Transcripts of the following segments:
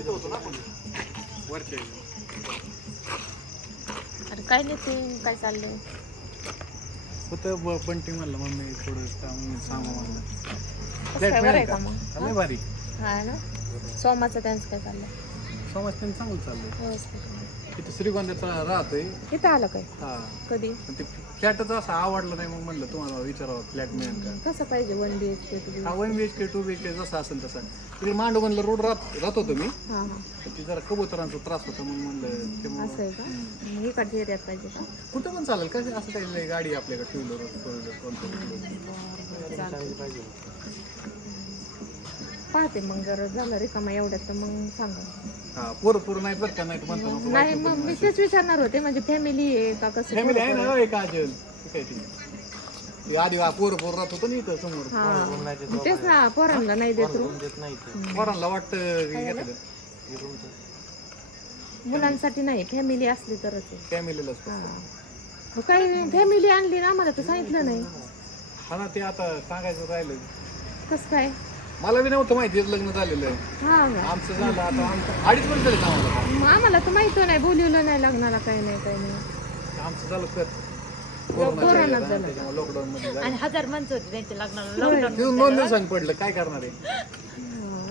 तिथं होतो ना आपण वरच्या अरे काय नाही ते काय चाललंय? होतं ब बंटी म्हणलं मम्मी थोडं काम सांगू म्हणलं कसं काय बरं आहे का मग? हा, लय भारी. हा ना? सोमाचं त्यांचं काय चाललंय? समाज त्यांनी चांगलं चाललंय. व्यवस्थित तिथं श्रीगोंद्यात राहतोय. इथं आलं काय? हा. कधी? पण ते फ्लॅटच असं आवडलं नाही मग म्हणलं तुम्हाला विचारावं फ्लॅट मिळेल का? कसं पाहिजे one B H K two हा one B H K two B H K जसं असेल तसं. तिकडे मांडवनला रोड राहत राहत होतो मी. हां हां. पण ते जरा कबुतरांचा त्रास होता मग म्हणलं असं त्यामुळं आहे का? मग इकडच्या एरियात पाहिजे का? कुठं पण चालेल का असं काही नाही गाडी आपल्याकडे कोणतं चालतंय. पाहते मग जर झालं रिकामा एवढ्यात तर मग सांगा. हा पोरं पोरं नाही बरं का नाही तर म्हणतो नको नाही मग मी तेच विचारणार होते म्हणजे फॅमिली आहे का कसं फॅमिली आहे ना एक काजल ते काय ते ते आधी हा पोरं पोरं राहत होतं ना इथं समोर. हा. तेच ना पोरांना नाही देत रूम पोरांना वाटतं मुलांसाठी नाही फॅमिली असली तरच आहे. फॅमिलीलाच हा. मग काही फॅमिली आणली ना आम्हाला तर सांगितलं नाही. हा ना ते आता सांगायचं राहिलं. कसं काय? मला बी नव्हतं माहिती लग्न झालेलं आहे. हा का आमचं झालं आता आमचं अडीच वर्ष झाले आम्हाला. मग आम्हाला तर माहीत नाही बोलवलं नाही लग्नाला काही नाही काही नाही. आमचं झालं कर कोरोनात झालं. त्याच्यामुळे लॉकडाऊन मध्ये झालं. आणि हजार माणसं होती त्यांच्या लग्नाला. तिथून दोन दिवसांनी पडलं काय करणार आहे?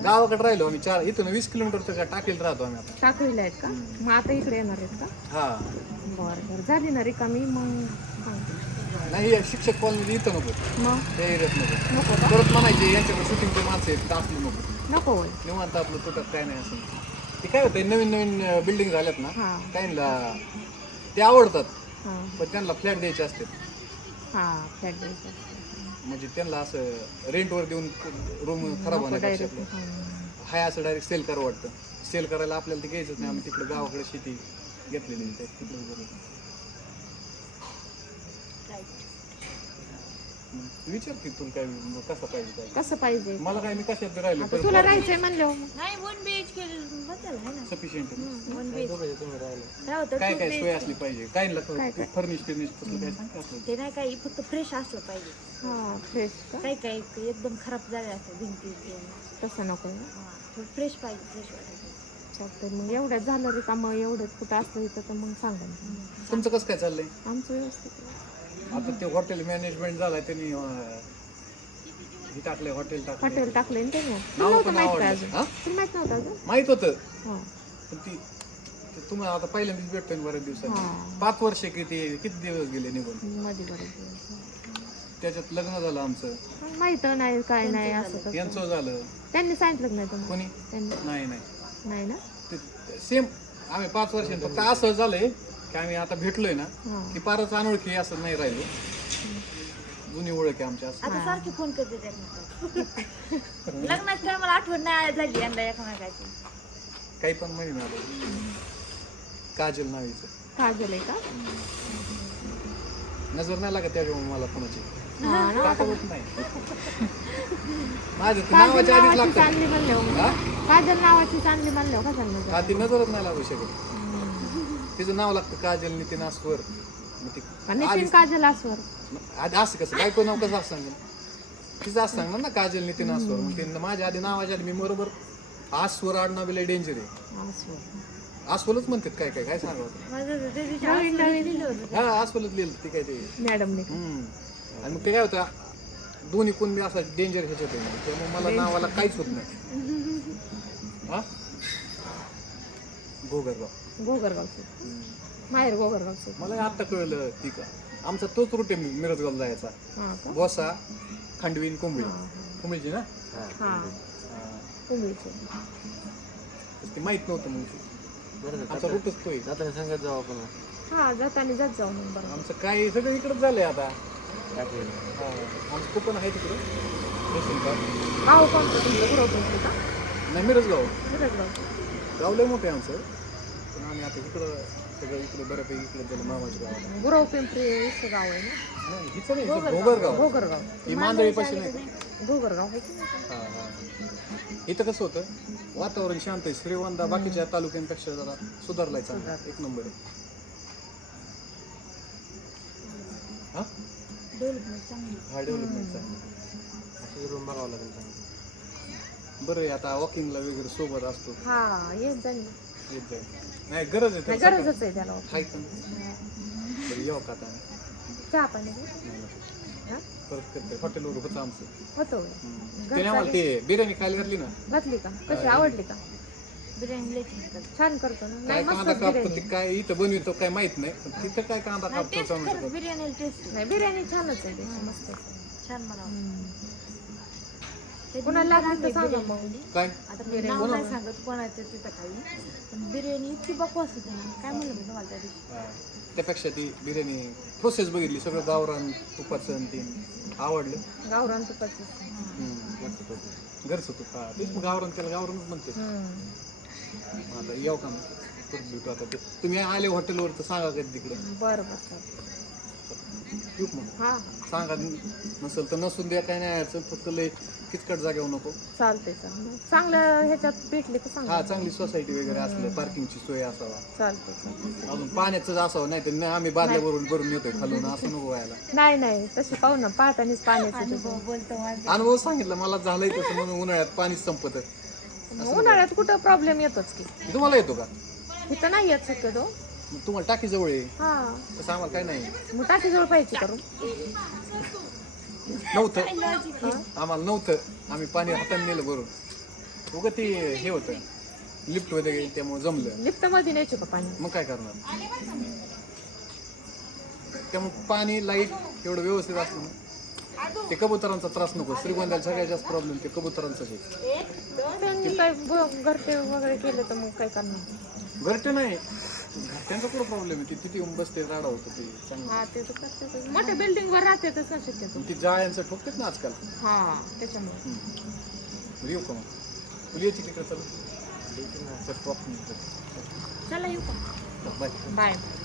गावाकडे राहिलो आम्ही चार इथून वीस किलोमीटरचं टाकेल राहतो आम्ही आता. टाकलेले आहेत का? मग आता इकडे येणार आहेत का? हा. बरं बरं. झाली ना रिकामी मग सांगते. नाही शिक्षक कॉलनी इथं नको. मग? त्या एरियात नको. नको का? परत म्हणायचे यांच्याकडे शूटिंगचे माणसं आहेत असली नको. नको होय. निवांत आपलं तुटत काय नाही असं. ते काय होतं नवीन नवीन बिल्डिंग झाल्यात ना हा. काहींना ते आवडतात. हा. पण त्यांना फ्लॅट द्यायचे असते. हा फ्लॅट द्यायचं म्हणजे त्यांना असं रेंटवर देऊन रूम खराब होण्यापेक्षा. डायरेक्ट आपलं हाय असं डायरेक्ट सेल करावं वाटतं. सेल करायला आपल्याला ते घ्यायचंच नाही. आम्ही तिकडे गावाकडे शेती घेतलेली आहे, ते तिकडे करू. मग विचार की तुला काय कसं पाहिजे काय? कसं पाहिजे? मला काय मी कशात राहिले आता तुला राहायचंय म्हणलं. नाही वन बी एच के बद्दल आहे ना. सफिशियंट वन बी काय होतं काय सोय असली पाहिजे? काय काय? फर्निश फिर्निश तसलं काय सांग का असलं ते नाही काही फक्त फ्रेश असलं पाहिजे. हा फ्रेश का? काही काही एकदम खराब झाले असतं भिंती. तसं नको ना. हा, थोडं फ्रेश पाहिजे फ्रेश वाटायचं चालतंय मग एवढ्यात झालं रिकामं एवढ्यात कुठं असलं इथं तर मग सांगा ना. तुमचं कसं काय चाललंय? आमचं व्यवस्थित आहे. आता ते हॉटेल मॅनेजमेंट झालाय त्यांनी हे टाकलंय हॉटेल टाकलं हॉटेल टाकले ना त्याने? नाव तुला नव्हतं पण माहीत का आवडलं अजून? हा? तुला माहीत नव्हतं अजून? माहीत होतं. हा. पण ती ते तुम्हाला आता पहिल्यांदाच भेटतोय ना बऱ्याच दिवसांनी हा. पाच वर्ष किती किती दिवस गेले निघून? मध्ये बरं त्याच्यात लग्न झालं आमचं. माहीत नाही काय नाही असं तसं. यांचं झालं. त्यांनी सांगितलं का नाही तुम्हाला? कोणी? त्यांनी. नाही नाही. नाही ना? सेम आम्ही पाच वर्षांनी फक्त असं झालंय की आम्ही आता भेटलोय ना की फारच अनोळखी असं नाही राहिलो. जुनी ओळख आहे आमची असं. आता सारखे फोन करते त्यांना. लग्नात काय मला आठवण नाही झाली यंदा एकमेकाची. काही पण महिना आलं काजल नावीचं. काजल आहे का? नजर नाही लागत त्याच्या मला कोणाची. हा ना. नाही. माझं ते काजल नावाच्या आधीच नावाची लागतं. चांगली म्हणलं हा? काजल नावाची चांगली म्हणलं का चांगलं हा ती नजरच नाही लागू शकत. तिचं नाव लागतं काजल नितीन आसवर. मग ती नितीन काजल असवर आधी असं कसं? बायको नाव कसं असं सांगेल? तिचं असं सांगणार ना काजल नितीन आसवर. मग ते माझ्या आधी नावाच्या आधी मी बरोबर आसवर आडनाव लय डेंजर आहे. आसवलच म्हणतात काय काय काय होतं. हा आसवलच लिहिलं ते काय ते. मॅडमने. हम्म. आणि मग ते काय होतं दोन्ही कोण बी असा डेंजर ह्याच्यात आहे. मग. त्यामुळे मला नावाला काहीच होत नाही. हा? गोगरगाव. गोगरगावचं माहेर गोगरगावचं मला आता कळलं ठीक आहे आमचा तोच रूट आहे मिरजगाव जायचा. हा का? बोसा खांडवीन कोंबडी. कोंबडीची ना? हा कुंबळीचं ते माहीत नव्हतं मग आमचा रूटच तो आहे जाताना सांगत जाऊ आपण. हा जाताना जात जाऊ मग बरं आमचं काय सगळं इकडंच झालंय आता. हा. आमचं कुपन आहे तिकडं. Ration card. गाव कोणतं तुमचं? गुरवपिंपरी का नाही मिरजगाव. मिरजगाव. गाव लय मोठं आहे आमचं. पण आम्ही आता इकडं सगळं इकडे बऱ्यापैकी इकडे झालं मामाच्या गावाला गुरवपिंपरी इथं गाव आहे ना? नाही हिचं नाही हिचं घोगरगाव गोगरगाव ही मांदळी पाशी नाही गोगरगाव आहे की नाही? हा, हा. इथं कसं होतं वातावरण शांत आहे. श्रीवंदा बाकीच्या तालुक्यांपेक्षा जरा सुधारलाय चांगला एक नंबर आहे. हा? डेव्हलपमेंट चांगली हा डेव्हलपमेंटचा रूम बघावं लागेल सांगतो बरं आहे आता वॉकिंगला वगैरे सोबत असतो. हा येत जाईल ना. येत जाईल नाही गरज आहे नाही त्याला गरजच आहे त्याला सकाळी. हाय का? नाही? बरं येऊ का आता? चहा पाणी. हा? परत करते. हॉटेलवर होतं आमचं. होतो. हम्म. त्याने आम्हाला ते बिर्याणी खायला घातली ना? घातली का? कशी आवडली का? बिर्याणी लई छान करतो. ना. काय नाही कांदा मस्त कापतो बिर्याणी. काय इथं बनवितो काय माहीत नाही. पण तिथं काय कांदा नाही कापतो टेस्ट टोमॅटो? खरंच बिर्याणीला टेस्ट नाही बिर्याणी छानच आहे. त्याची मस्त छान मला कुणाला लागली तर सांगा मग. काय? आता मी नाव नाही सांगत कोणाचं तिथं काही. पण बिर्याणी इतकी बकवास होती ना. काय म्हणलं मी तुम्हाला त्या दिवशी. त्यापेक्षा ती बिर्याणी प्रोसेस बघितली. सगळं गावरान तुपाचं आणि ते आवडलं. गावरान तुपाची. हम्म. घरचं तूप हा. तेच मग गावरान त्याला गावरानच म्हणते. आता येऊ का मग? परत भेटू आता. ते तुम्ही आले हॉटेलवर तर सांगा कधी तिकडे. बरं बरं चालतंय. येऊ का मग? हा. सांगा. नसेल तर नसून द्या. काय नाही अडचण फक्त लय किचकट जागेवर नको. चालते चालते चांगलं ह्याच्यात भेटले तर सांगा हा चांगली सोसायटी वगैरे असलं पार्किंगची सोय असावा. चालते चालते अजून पाण्याचंच असावं नाही तर आम्ही बादल्यावरून भरून येतोय खालून असं नको व्हायला. नाही नाही. तशी पाहू ना पाहतानीच पाण्याचं अनुभव सांगितलं मला झालंय तसं म्हणून उन्हाळ्यात पाणीच संपत. उन्हाळ्यात कुठं प्रॉब्लेम येतोच की? तुम्हाला येतो का? इथं नाही येत शक्यतो. मग तुम्हाला टाकी जवळ आहे. हा. तसं आम्हाला काय नाही. मग टाकीजवळ पाहिजे करून. नव्हतं. आम्हाला नव्हतं. आम्ही पाणी हाताने नेलं भरून उगं ते हे होतं. लिफ्ट वगैरे त्यामुळे जमलं. लिफ्टमध्ये न्यायचे का पाणी. मग काय करणार? त्यामुळे पाणी लाइट एवढं व्यवस्थित असलं ना. ते कबुतरांचा त्रास नको. श्रीगोंद्याला सगळ्यात जास्त प्रॉब्लेम ते कबुतरांचाच आहे. त्यांनी काय ब- घरटे वगैरे केलं तर मग काय करणार? घरटे नाही. त्यांचा कुठं प्रॉब्लेम आहे. ते तिथे येऊन बसते राडा होतं ते चांगलं. हा ते तर. मोठ्या बिल्डिंग वर राहतातच ना शक्यतो. पण ती जाळ्यांचं ठोकतात ना आजकाल. हा त्याच्यामुळे. हम्म. बरं येऊ का मग? तुला यायची तिकडे चल. टॉप चला येऊ का? Bye bye